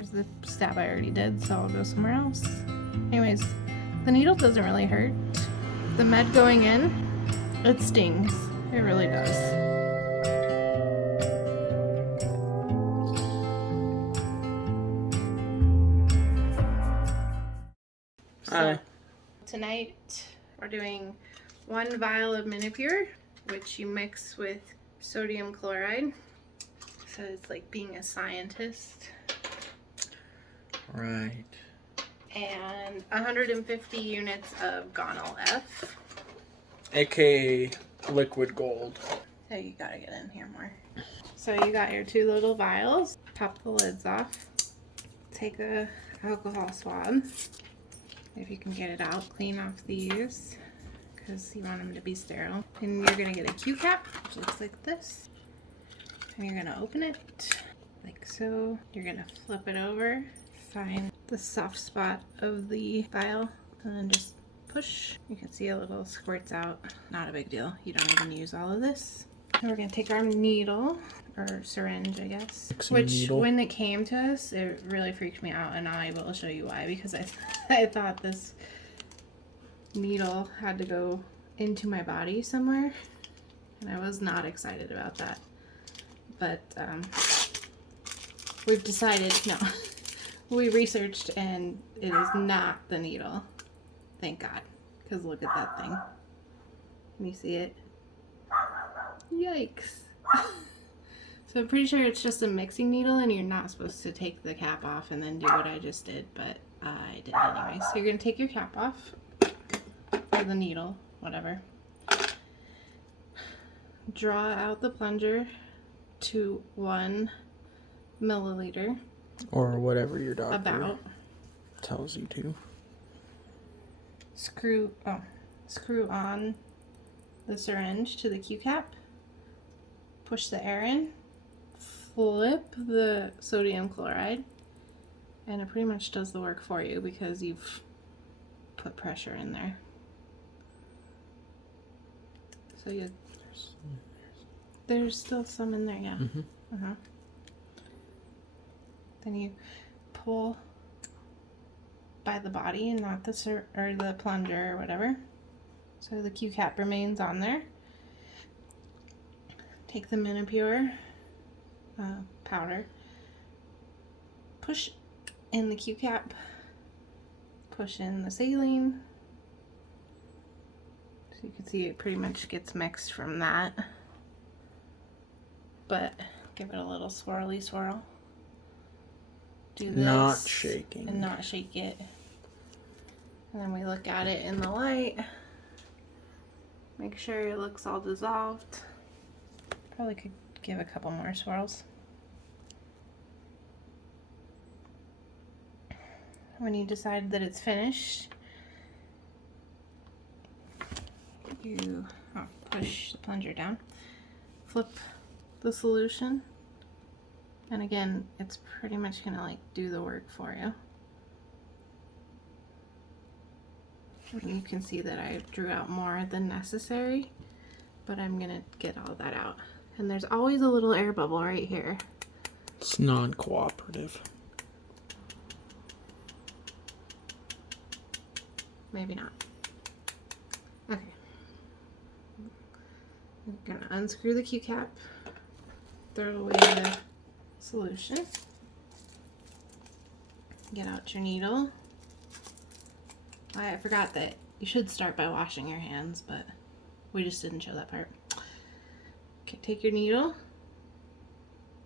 There's the stab I already did, so I'll go somewhere else. Anyways, the needle doesn't really hurt. The med going in, it stings. It really does. Hi. So, tonight we're doing 1 vial of Minipure, which you mix with sodium chloride. So it's like being a scientist. Right. And 150 units of Gonal F. AKA liquid gold. So you gotta get in here more. So you got your 2 little vials. Pop the lids off. Take a alcohol swab. If you can get it out, clean off these because you want them to be sterile. And you're gonna get a Q cap, which looks like this. And you're gonna open it like so. You're gonna flip it over, find the soft spot of the vial, and then just push. You can see a little squirts out. Not a big deal. You don't even use all of this. And we're gonna take our needle, or syringe, I guess. Which, needle. when it came to us, it really freaked me out, and now I will show you why. Because I thought this needle had to go into my body somewhere, and I was not excited about that. But we've decided, no. We researched, and it is not the needle. Thank God. Because look at that thing. Can you see it? Yikes. So I'm pretty sure it's just a mixing needle, and you're not supposed to take the cap off and then do what I just did, but I did anyway. So you're going to take your cap off, or the needle, whatever. Draw out the plunger to 1 milliliter. Or whatever your doctor About. tells you to. Screw on the syringe to the Q cap. Push the air in. Flip the sodium chloride. And it pretty much does the work for you because you've put pressure in there. So there's still some in there, yeah. Mm-hmm. Then you pull by the body and not the plunger or whatever. So the Q cap remains on there. Take the Minipure powder. Push in the Q cap. Push in the saline. So you can see it pretty much gets mixed from that. But give it a little swirly swirl. Do this. Not shaking. And not shake it. And then we look at it in the light. Make sure it looks all dissolved. Probably could give a couple more swirls. When you decide that it's finished, you push the plunger down, flip the solution, and again, it's pretty much gonna like do the work for you. And you can see that I drew out more than necessary, but I'm gonna get all that out. And there's always a little air bubble right here. It's non-cooperative. Maybe not. Okay. I'm gonna unscrew the Q cap, throw away the solution, get out your needle. I forgot that you should start by washing your hands, but we just didn't show that part. Okay, take your needle,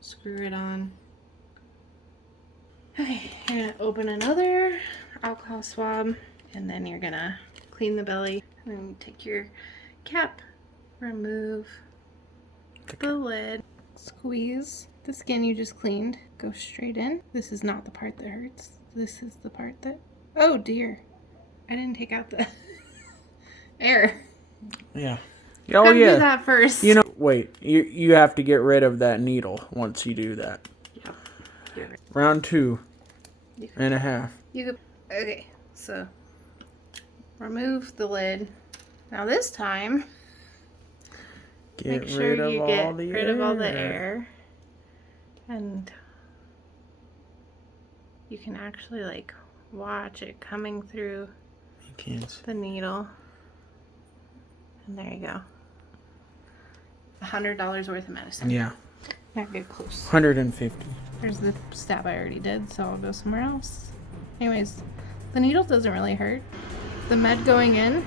screw it on. Okay, you're gonna open another alcohol swab, and then you're gonna clean the belly. And then you take your cap, remove the lid, squeeze the skin you just cleaned, go straight in. This is not the part that hurts. This is the part that, oh dear, I didn't take out the air. Yeah. Oh yeah. Do that first. You know, wait. You have to get rid of that needle once you do that. Yeah. Round 2 and a half. Okay. So remove the lid. Now this time, make sure you get rid of all the air. And you can actually like watch it coming through You can't. the needle. And there you go. $100 worth of medicine. Yeah. Not get close. 150. There's the stab I already did, so I'll go somewhere else. Anyways, the needle doesn't really hurt. The med going in,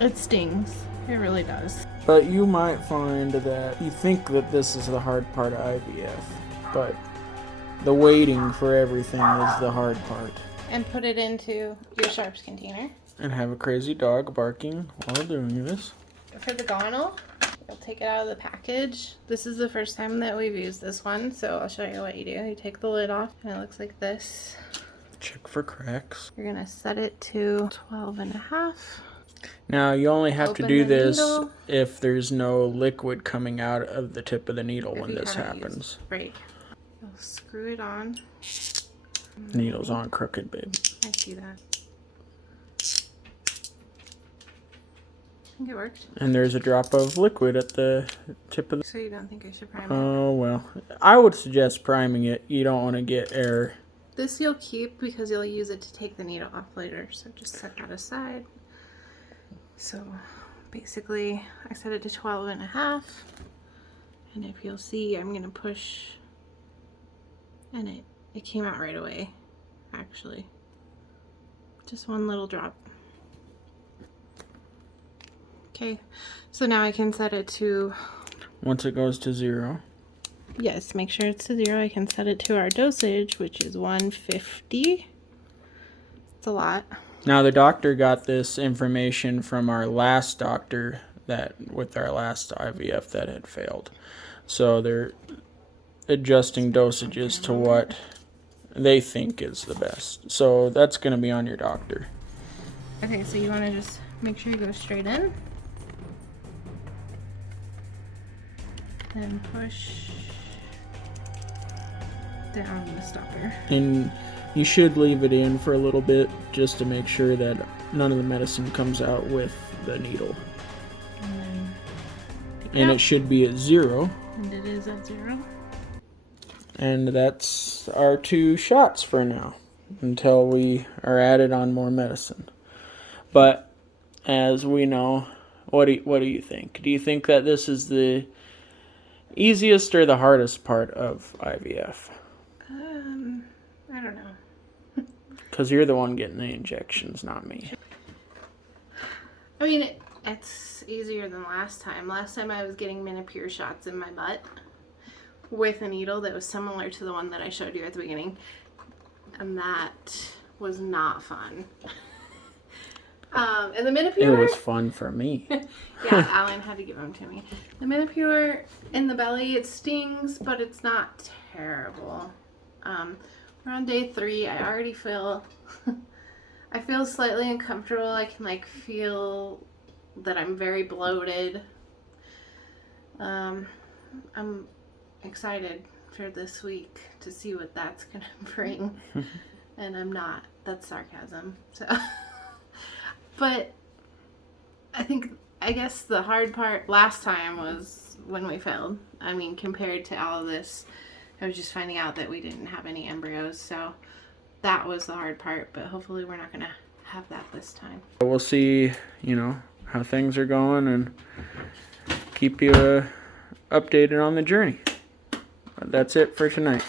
it stings. It really does. But you might find that you think that this is the hard part of IVF, but the waiting for everything is the hard part. And put it into your sharps container. And have a crazy dog barking while doing this. For the gonal, you'll take it out of the package. This is the first time that we've used this one, so I'll show you what you do. You take the lid off, and it looks like this. Check for cracks. You're gonna set it to 12.5. Now, you only have to Open do the this needle. if there's no liquid coming out of the tip of the needle If when you this haven't happens. used- Right. You'll screw it on. Needle's on crooked, babe. I see that. I think it worked. And there's a drop of liquid at the tip of the... So you don't think I should prime it? Oh, well. I would suggest priming it. You don't want to get air. This you'll keep because you'll use it to take the needle off later. So just set that aside. So basically I set it to 12.5. And if you'll see, I'm going to push, and it came out right away, actually. Just one little drop. Okay, so now I can set it to... Once it goes to 0. Yes, make sure it's to 0. I can set it to our dosage, which is 150. It's a lot. Now, the doctor got this information from our last doctor that with our last IVF that had failed. So they're adjusting dosages to what they think is the best. So that's going to be on your doctor. Okay, so you want to just make sure you go straight in. And push down the stopper. And you should leave it in for a little bit just to make sure that none of the medicine comes out with the needle. And then take And out. it should be at 0. And it is at 0. And that's our 2 shots for now until we are added on more medicine. But as we know, what do you think? Do you think that this is the easiest or the hardest part of IVF? I don't know. Because you're the one getting the injections, not me. I mean, it's easier than last time. Last time I was getting Menopur shots in my butt with a needle that was similar to the one that I showed you at the beginning. And that was not fun. And the Menopur... It was fun for me. Yeah, Alan had to give them to me. The Menopur in the belly, it stings, but it's not terrible. We're on day 3. I already feel... I feel slightly uncomfortable. I can like feel that I'm very bloated. I'm excited for this week to see what that's gonna bring. And I'm not. That's sarcasm. So, but I guess the hard part last time was when we failed. I mean, compared to all of this, I was just finding out that we didn't have any embryos. So that was the hard part, but hopefully we're not gonna have that this time. We'll see, how things are going and keep you updated on the journey. But that's it for tonight.